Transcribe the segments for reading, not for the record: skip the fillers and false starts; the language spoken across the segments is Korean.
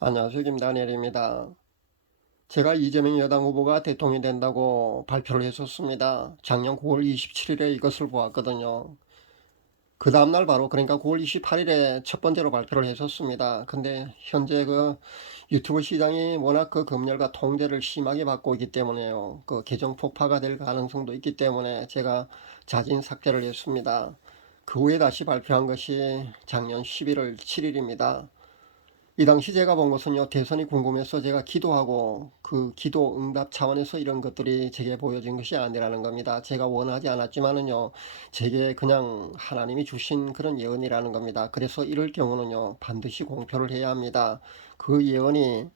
안녕하세요. 김다니엘입니다. 제가 이재명 여당 후보가 대통령이 된다고 발표를 했었습니다. 작년 9월 27일에 이것을 보았거든요. 그 다음날 바로 그러니까 9월 28일에 첫 번째로 발표를 했었습니다. 근데 현재 그 유튜브 시장이 워낙 그 검열과 통제를 심하게 받고 있기 때문에요. 그 계정 폭파가 될 가능성도 있기 때문에 제가 자진 삭제를 했습니다. 그 후에 다시 발표한 것이 작년 11월 7일입니다. 이 당시 제가 본 것은요, 대선이 궁금해서 제가 기도하고 그 기도 응답 차원에서 이런 것들이 제게 보여진 것이 아니라는 겁니다. 제가 원하지 않았지만은요, 제게 그냥 하나님이 주신 그런 예언이라는 겁니다. 그래서 이럴 경우는요, 반드시 공표를 해야 합니다. 그 예언이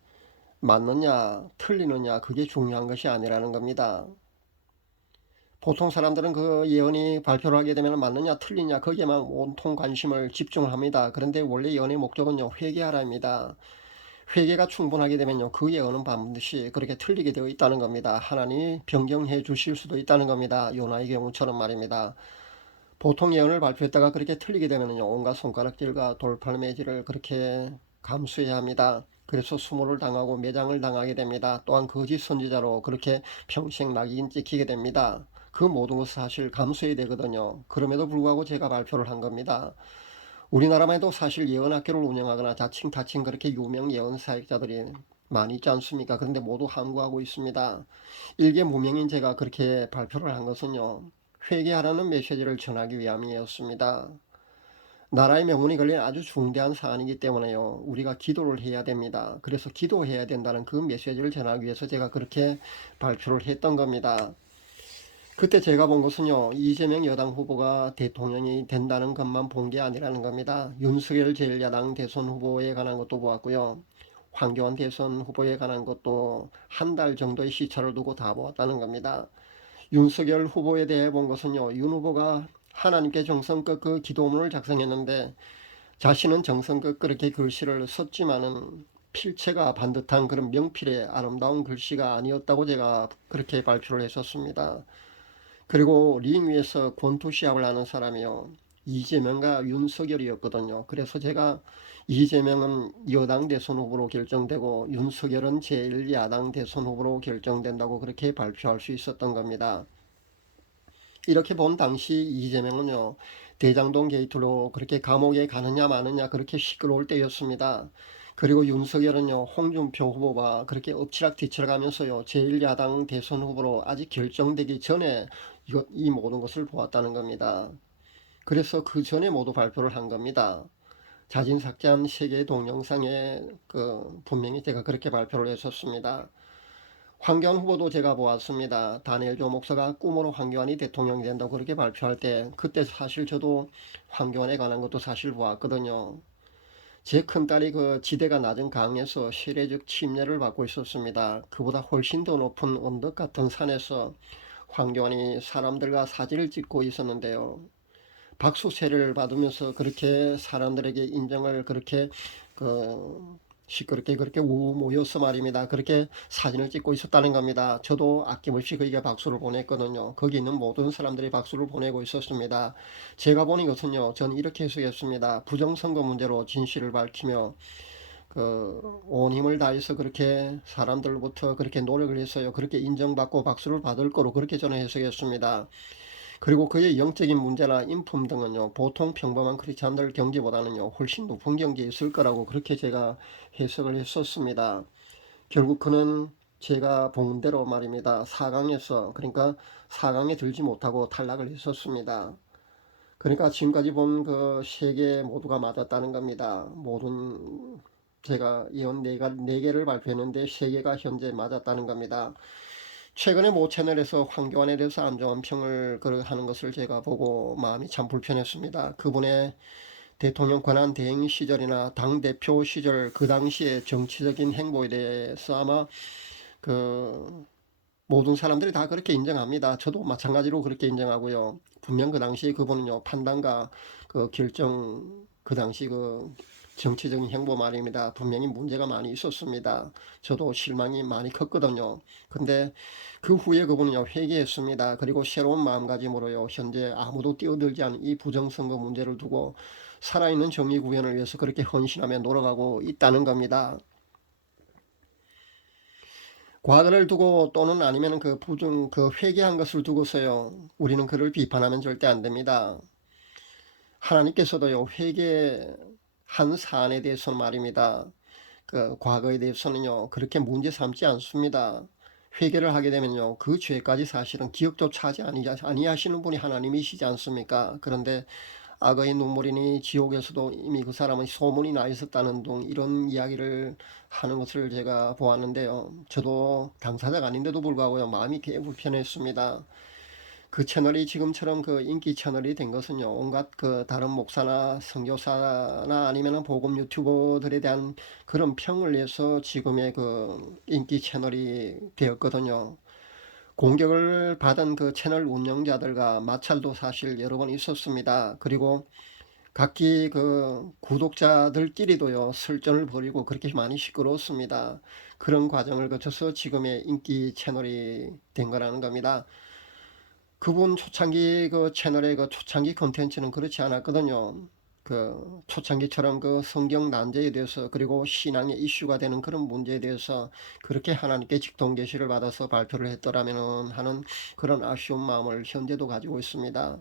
맞느냐, 틀리느냐, 그게 중요한 것이 아니라는 겁니다. 보통 사람들은 그 예언이 발표를 하게 되면 맞느냐 틀리냐 거기에만 온통 관심을 집중을 합니다. 그런데 원래 예언의 목적은요, 회개하라입니다. 회개가 충분하게 되면요, 그 예언은 반드시 그렇게 틀리게 되어 있다는 겁니다. 하나님이 변경해 주실 수도 있다는 겁니다. 요나의 경우처럼 말입니다. 보통 예언을 발표했다가 그렇게 틀리게 되면요, 온갖 손가락질과 돌팔매질을 그렇게 감수해야 합니다. 그래서 수모를 당하고 매장을 당하게 됩니다. 또한 거짓 선지자로 그렇게 평생 낙인 찍히게 됩니다. 그 모든 것을 사실 감수해야 되거든요. 그럼에도 불구하고 제가 발표를 한 겁니다. 우리나라만 해도 사실 예언학교를 운영하거나 자칭 타칭 그렇게 유명 예언 사역자들이 많이 있지 않습니까? 그런데 모두 함구하고 있습니다. 일개 무명인 제가 그렇게 발표를 한 것은요, 회개하라는 메시지를 전하기 위함이었습니다. 나라의 명운이 걸린 아주 중대한 사안이기 때문에요, 우리가 기도를 해야 됩니다. 그래서 기도해야 된다는 그 메시지를 전하기 위해서 제가 그렇게 발표를 했던 겁니다. 그때 제가 본 것은요, 이재명 여당 후보가 대통령이 된다는 것만 본 게 아니라는 겁니다. 윤석열 제1야당 대선 후보에 관한 것도 보았고요. 황교안 대선 후보에 관한 것도 한 달 정도의 시차를 두고 다 보았다는 겁니다. 윤석열 후보에 대해 본 것은요, 윤 후보가 하나님께 정성껏 그 기도문을 작성했는데 자신은 정성껏 그렇게 글씨를 썼지만은 필체가 반듯한 그런 명필의 아름다운 글씨가 아니었다고 제가 그렇게 발표를 했었습니다. 그리고 링 위에서 권투시합을 하는 사람이요, 이재명과 윤석열이었거든요. 그래서 제가 이재명은 여당 대선 후보로 결정되고 윤석열은 제1야당 대선 후보로 결정된다고 그렇게 발표할 수 있었던 겁니다. 이렇게 본 당시 이재명은요, 대장동 게이트로 그렇게 감옥에 가느냐 마느냐 그렇게 시끄러울 때였습니다. 그리고 윤석열은요, 홍준표 후보가 그렇게 엎치락 뒤치락 하면서요, 제1야당 대선 후보로 아직 결정되기 전에 이 모든 것을 보았다는 겁니다. 그래서 그 전에 모두 발표를 한 겁니다. 자진 삭제한 세계 동영상에 분명히 제가 그렇게 발표를 했었습니다. 황교안 후보도 제가 보았습니다. 다니엘 조 목사가 꿈으로 황교안이 대통령이 된다고 그렇게 발표할 때 그때 사실 저도 황교안에 관한 것도 사실 보았거든요. 제 큰딸이 그 지대가 낮은 강에서 세례적 침례를 받고 있었습니다. 그보다 훨씬 더 높은 언덕 같은 산에서 황교안이 사람들과 사진을 찍고 있었는데요. 박수 세례를 받으면서 그렇게 사람들에게 인정을 그렇게 시끄럽게 그렇게 우 모여서 말입니다. 그렇게 사진을 찍고 있었다는 겁니다. 저도 아낌없이 그에게 박수를 보냈거든요. 거기 있는 모든 사람들이 박수를 보내고 있었습니다. 제가 보는 것은요, 전 이렇게 해석했습니다. 부정선거 문제로 진실을 밝히며 온 힘을 다해서 그렇게 사람들부터 그렇게 노력을 했어요. 그렇게 인정받고 박수를 받을 거로 그렇게 저는 해석했습니다. 그리고 그의 영적인 문제나 인품 등은요, 보통 평범한 크리스찬들 경지보다는요, 훨씬 높은 경지에 있을 거라고 그렇게 제가 해석을 했었습니다. 결국 그는 제가 본 대로 말입니다, 4강에서, 그러니까 4강에 들지 못하고 탈락을 했었습니다. 그러니까 지금까지 본 그 세 개 모두가 맞았다는 겁니다. 모든 제가 예언 네 개를 발표했는데 세 개가 현재 맞았다는 겁니다. 최근에 모 채널에서 황교안에 대해서 안 좋은 평을 하는 것을 제가 보고 마음이 참 불편했습니다. 그분의 대통령 권한 대행 시절이나 당대표 시절 그 당시의 정치적인 행보에 대해서 아마 그 모든 사람들이 다 그렇게 인정합니다. 저도 마찬가지로 그렇게 인정하고요. 분명 그 당시 그분은요, 판단과 결정, 그 당시 정치적인 행보 말입니다, 분명히 문제가 많이 있었습니다. 저도 실망이 많이 컸거든요. 근데 그 후에 그분은요, 회개했습니다. 그리고 새로운 마음가짐으로요, 현재 아무도 뛰어들지 않은 이 부정선거 문제를 두고 살아있는 정의 구현을 위해서 그렇게 헌신하며 노력하고 있다는 겁니다. 과거를 두고 또는 아니면 그 부정 그 회개한 것을 두고서요. 우리는 그를 비판하면 절대 안 됩니다. 하나님께서도요. 회개한 사안에 대해서는 말입니다. 그 과거에 대해서는요. 그렇게 문제 삼지 않습니다. 회개를 하게 되면요. 그 죄까지 사실은 기억조차 하지 아니하시는 분이 하나님이시지 않습니까? 그런데 악어의 눈물이니 지옥에서도 이미 그 사람은 소문이 나 있었다는 등 이런 이야기를 하는 것을 제가 보았는데요. 저도 당사자가 아닌데도 불구하고요. 마음이 꽤 불편했습니다. 그 채널이 지금처럼 그 인기 채널이 된 것은요. 온갖 그 다른 목사나 선교사나 아니면은 복음 유튜버들에 대한 그런 평을 내서 지금의 그 인기 채널이 되었거든요. 공격을 받은 그 채널 운영자들과 마찰도 사실 여러 번 있었습니다. 그리고 각기 그 구독자들끼리도요, 설전을 벌이고 그렇게 많이 시끄러웠습니다. 그런 과정을 거쳐서 지금의 인기 채널이 된 거라는 겁니다. 그분 초창기 그 채널의 그 초창기 컨텐츠는 그렇지 않았거든요. 그 초창기처럼 그 성경 난제에 대해서 그리고 신앙의 이슈가 되는 그런 문제에 대해서 그렇게 하나님께 직통 계시를 받아서 발표를 했더라면 하는 그런 아쉬운 마음을 현재도 가지고 있습니다.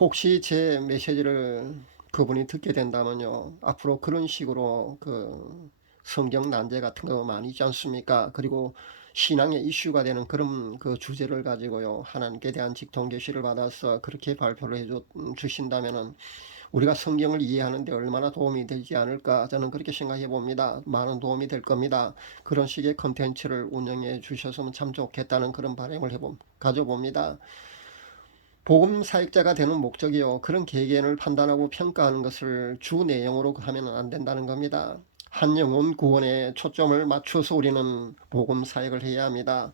혹시 제 메시지를 그분이 듣게 된다면요. 앞으로 그런 식으로 그 성경 난제 같은 거 많이 있지 않습니까? 그리고 신앙의 이슈가 되는 그런 그 주제를 가지고요. 하나님께 대한 직통 계시를 받아서 그렇게 발표를 주신다면은 우리가 성경을 이해하는 데 얼마나 도움이 되지 않을까 저는 그렇게 생각해 봅니다. 많은 도움이 될 겁니다. 그런 식의 컨텐츠를 운영해 주셨으면 참 좋겠다는 그런 바람을 가져봅니다. 복음 사역자가 되는 목적이요. 그런 개개인을 판단하고 평가하는 것을 주 내용으로 하면 안 된다는 겁니다. 한 영혼 구원에 초점을 맞춰서 우리는 복음 사역을 해야 합니다.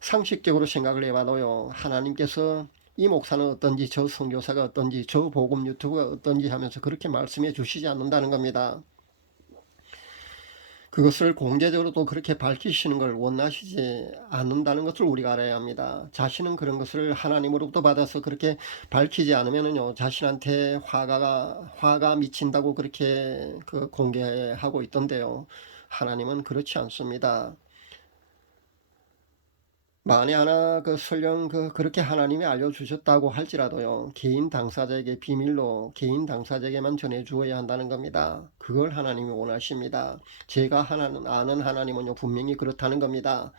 상식적으로 생각을 해봐도요. 하나님께서 이 목사는 어떤지, 저 선교사가 어떤지, 저 복음 유튜브가 어떤지 하면서 그렇게 말씀해 주시지 않는다는 겁니다. 그것을 공개적으로 또 그렇게 밝히시는 걸 원하시지 않는다는 것을 우리가 알아야 합니다. 자신은 그런 것을 하나님으로부터 받아서 그렇게 밝히지 않으면은요, 자신한테 화가 미친다고 그렇게 그 공개하고 있던데요. 하나님은 그렇지 않습니다. 만에 하나 그 설령 그렇게 하나님이 알려주셨다고 할지라도요, 개인 당사자에게 비밀로 개인 당사자에게만 전해주어야 한다는 겁니다. 그걸 하나님이 원하십니다. 제가 아는 하나님은요, 분명히 그렇다는 겁니다.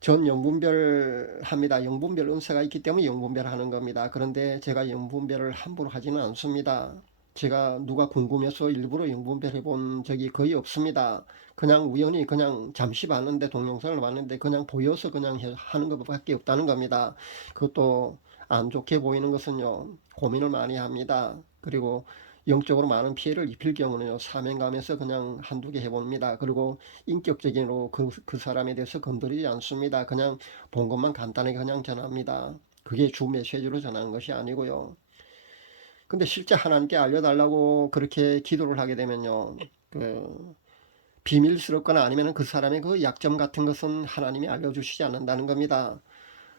전 영분별 합니다. 영분별 은사가 있기 때문에 영분별 하는 겁니다. 그런데 제가 영분별을 함부로 하지는 않습니다. 제가 누가 궁금해서 일부러 영분별 해본 적이 거의 없습니다. 그냥 우연히 그냥 잠시 봤는데 동영상을 봤는데 그냥 보여서 그냥 하는 것밖에 없다는 겁니다. 그것도 안 좋게 보이는 것은요, 고민을 많이 합니다. 그리고 영적으로 많은 피해를 입힐 경우는요, 사명감에서 그냥 한두 개 해봅니다. 그리고 인격적으로 그 사람에 대해서 건드리지 않습니다. 그냥 본 것만 간단하게 그냥 전합니다. 그게 주 메시지로 전하는 것이 아니고요. 근데 실제 하나님께 알려달라고 그렇게 기도를 하게 되면요, 그 비밀스럽거나 아니면 그 사람의 그 약점 같은 것은 하나님이 알려주시지 않는다는 겁니다.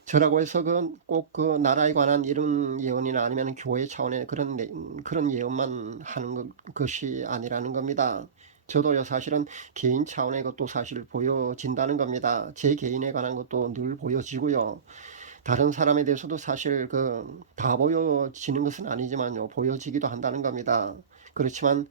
저라고 해서 꼭 그 나라에 관한 이런 예언이나 아니면 교회 차원의 그런 예언만 하는 것이 아니라는 겁니다. 저도요, 사실은 개인 차원의 것도 사실 보여진다는 겁니다. 제 개인에 관한 것도 늘 보여지고요. 다른 사람에 대해서도 사실 다 보여지는 것은 아니지만요, 보여지기도 한다는 겁니다. 그렇지만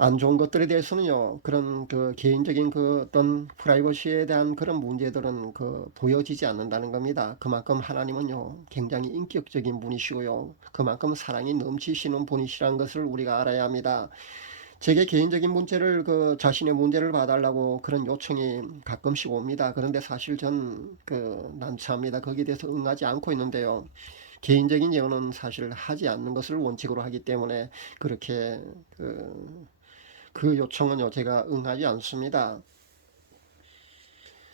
안 좋은 것들에 대해서는요, 그런 그 개인적인 그 어떤 프라이버시에 대한 그런 문제들은 보여지지 않는다는 겁니다. 그만큼 하나님은요, 굉장히 인격적인 분이시고요, 그만큼 사랑이 넘치시는 분이시라는 것을 우리가 알아야 합니다. 제게 개인적인 문제를 자신의 문제를 봐달라고 그런 요청이 가끔씩 옵니다. 그런데 사실 전 난처합니다. 거기에 대해서 응하지 않고 있는데요. 개인적인 예언은 사실 하지 않는 것을 원칙으로 하기 때문에 그렇게 그 요청은요, 제가 응하지 않습니다.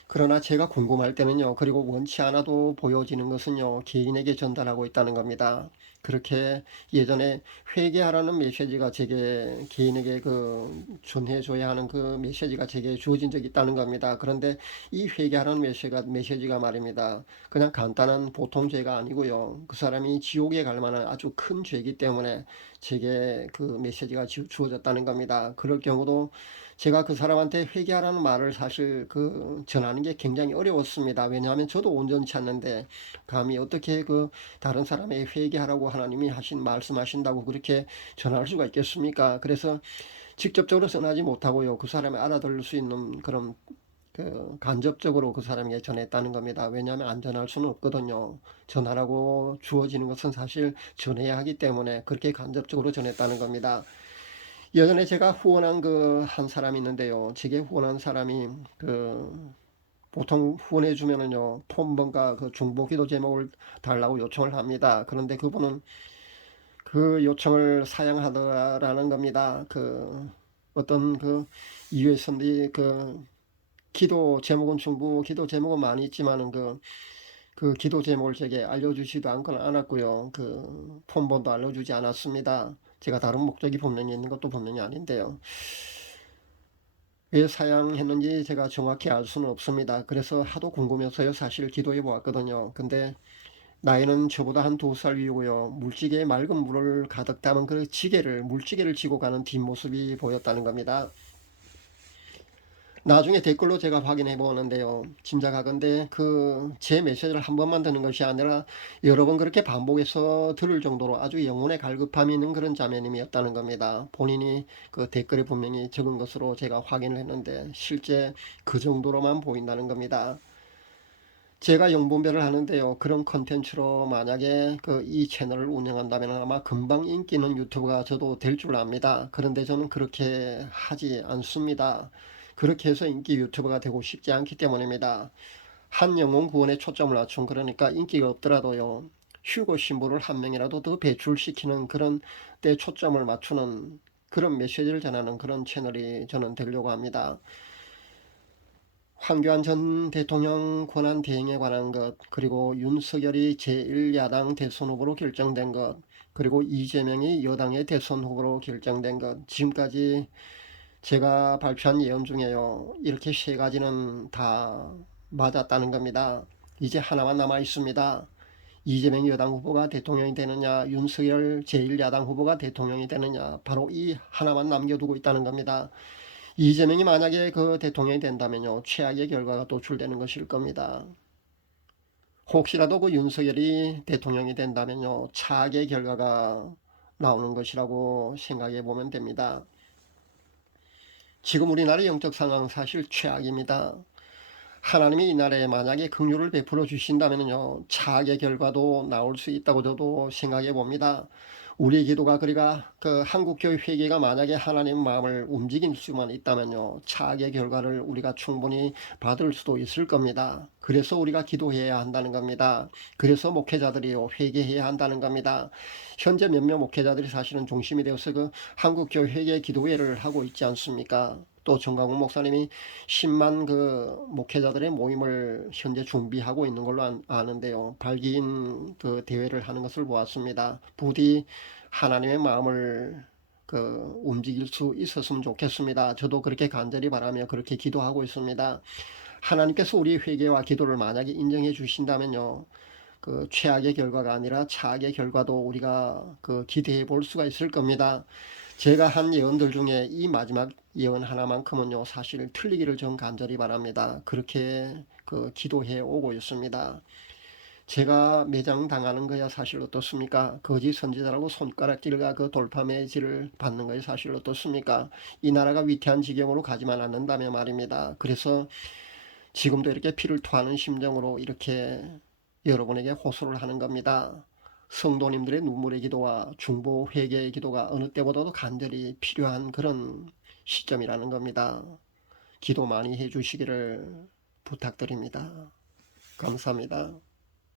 그러나 제가 궁금할 때는요, 그리고 원치 않아도 보여지는 것은요, 개인에게 전달하고 있다는 겁니다. 그렇게 예전에 회개하라는 메시지가 제게 개인에게 전해줘야 하는 그 메시지가 제게 주어진 적이 있다는 겁니다. 그런데 이 회개하라는 메시지가 말입니다. 그냥 간단한 보통 죄가 아니고요. 그 사람이 지옥에 갈 만한 아주 큰 죄이기 때문에 제게 그 메시지가 주어졌다는 겁니다. 그럴 경우도 제가 그 사람한테 회개하라는 말을 사실 전하는 게 굉장히 어려웠습니다. 왜냐하면 저도 온전치 않는데 감히 어떻게 다른 사람에게 회개하라고 하나님이 말씀하신다고 그렇게 전할 수가 있겠습니까? 그래서 직접적으로 전하지 못하고요. 그 사람이 알아들을 수 있는 그런 간접적으로 그 사람에게 전했다는 겁니다. 왜냐하면 안 전할 수는 없거든요. 전하라고 주어지는 것은 사실 전해야 하기 때문에 그렇게 간접적으로 전했다는 겁니다. 예전에 제가 후원한 한 사람이 있는데요. 제게 후원한 사람이 보통 후원해 주면은요 폰번가 중보 기도 제목을 달라고 요청을 합니다. 그런데 그분은 그 요청을 사양하더라는 겁니다. 어떤 이유에서인지 기도 제목은 중보 기도 제목은 많이 있지만은 그 기도 제목을 제게 알려주지도 않았고요. 폰번도 알려주지 않았습니다. 제가 다른 목적이 분명히 있는 것도 분명히 아닌데요. 왜 사양했는지 제가 정확히 알 수는 없습니다. 그래서 하도 궁금해서요. 사실 기도해 보았거든요. 근데 나이는 저보다 한 2살 위고요. 물지개에 맑은 물을 가득 담은 물지개를 지고 가는 뒷모습이 보였다는 겁니다. 나중에 댓글로 제가 확인해 보았는데요. 짐작하건대 제 메시지를 한 번만 듣는 것이 아니라 여러 번 그렇게 반복해서 들을 정도로 아주 영혼의 갈급함이 있는 그런 자매님이었다는 겁니다. 본인이 댓글에 분명히 적은 것으로 제가 확인을 했는데 실제 그 정도로만 보인다는 겁니다. 제가 영분별을 하는데요. 그런 컨텐츠로 만약에 이 채널을 운영한다면 아마 금방 인기 있는 유튜브가 저도 될 줄 압니다. 그런데 저는 그렇게 하지 않습니다. 그렇게 해서 인기 유튜버가 되고 싶지 않기 때문입니다. 한 영혼 구원에 초점을 맞춘 그러니까 인기가 없더라도요. 휴거 신부를 한 명이라도 더 배출시키는 그런 데 초점을 맞추는 그런 메시지를 전하는 그런 채널이 저는 되려고 합니다. 황교안 전 대통령 권한 대행에 관한 것, 그리고 윤석열이 제1야당 대선 후보로 결정된 것, 그리고 이재명이 여당의 대선 후보로 결정된 것, 지금까지 제가 발표한 예언 중에요. 이렇게 3가지는 다 맞았다는 겁니다. 이제 하나만 남아 있습니다. 이재명 여당 후보가 대통령이 되느냐, 윤석열 제1야당 후보가 대통령이 되느냐, 바로 이 하나만 남겨두고 있다는 겁니다. 이재명이 만약에 대통령이 된다면요, 최악의 결과가 도출되는 것일 겁니다. 혹시라도 윤석열이 대통령이 된다면요, 차악의 결과가 나오는 것이라고 생각해 보면 됩니다. 지금 우리나라의 영적 상황 사실 최악입니다. 하나님이 이 나라에 만약에 긍휼을 베풀어 주신다면요, 차악의 결과도 나올 수 있다고 저도 생각해 봅니다. 우리 기도가 그리가 한국교회 회개가 만약에 하나님 마음을 움직일 수만 있다면요, 차악의 결과를 우리가 충분히 받을 수도 있을 겁니다. 그래서 우리가 기도해야 한다는 겁니다. 그래서 목회자들이요, 회개해야 한다는 겁니다. 현재 몇몇 목회자들이 사실은 중심이 되어서 한국교회 회개 기도회를 하고 있지 않습니까? 또 정강훈 목사님이 10만 목회자들의 모임을 현재 준비하고 있는 걸로 아는데요. 발기인 대회를 하는 것을 보았습니다. 부디 하나님의 마음을 움직일 수 있었으면 좋겠습니다. 저도 그렇게 간절히 바라며 그렇게 기도하고 있습니다. 하나님께서 우리 회개와 기도를 만약에 인정해 주신다면요, 최악의 결과가 아니라 차악의 결과도 우리가 기대해 볼 수가 있을 겁니다. 제가 한 예언들 중에 이 마지막 예언 하나만큼은요, 사실 틀리기를 전 간절히 바랍니다. 그렇게 기도해 오고 있습니다. 제가 매장당하는 거야 사실 어떻습니까? 거짓 선지자라고 손가락질과 돌파매질을 받는 거야 사실 어떻습니까? 이 나라가 위태한 지경으로 가지만 않는다며 말입니다. 그래서 지금도 이렇게 피를 토하는 심정으로 이렇게 여러분에게 호소를 하는 겁니다. 성도님들의 눈물의 기도와 중보 회개의 기도가 어느 때보다도 간절히 필요한 그런 시점이라는 겁니다. 기도 많이 해주시기를 부탁드립니다. 감사합니다.